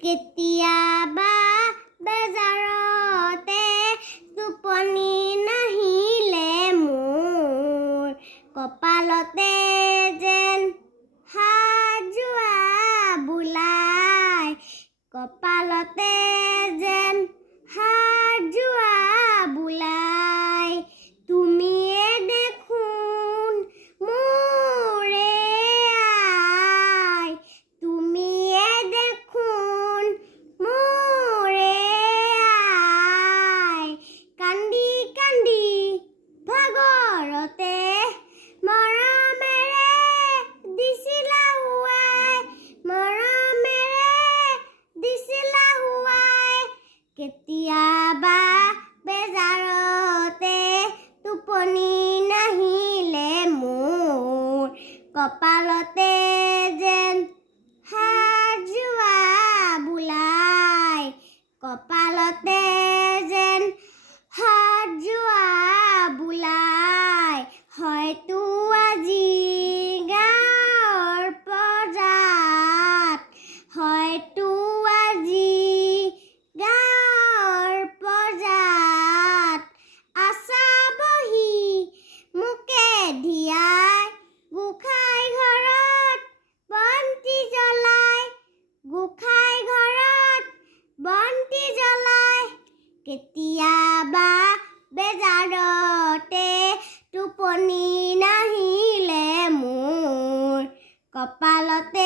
ketiaba bejarate টোপনি নাহিলে মোৰ কপালতে যেন হাজোৱা বুলাই কপালতে যেন হাজোৱা বুলাই তুমিয়ে দেখোন মোৰে আই তুমিয়ে দেখোন মোৰে আই কান্দি কান্দি ভাগৰতে মৰমেৰে দিছিলা হুৱাই মৰমেৰে দিছিলা হুৱাই কেতিয়াবা বেজাৰতে টোপনি নাহিলে মোৰ কপালতে যেন হাজোৱা বুলাই কপালতে যেন হাজোৱা বুলাই হয়তো আজি গাঁৱৰ পজাত হয়তো আজি গাঁৱৰ পজাত আছা বহি মোকে ধিয়াই গোসাঁই ঘৰত বন্তি জ্বলাই গোসাঁই ঘৰত বন্তি জ্বলাই কেতিয়াবা বেজাৰতে টোপনি নাহিলে মোৰ কপালতে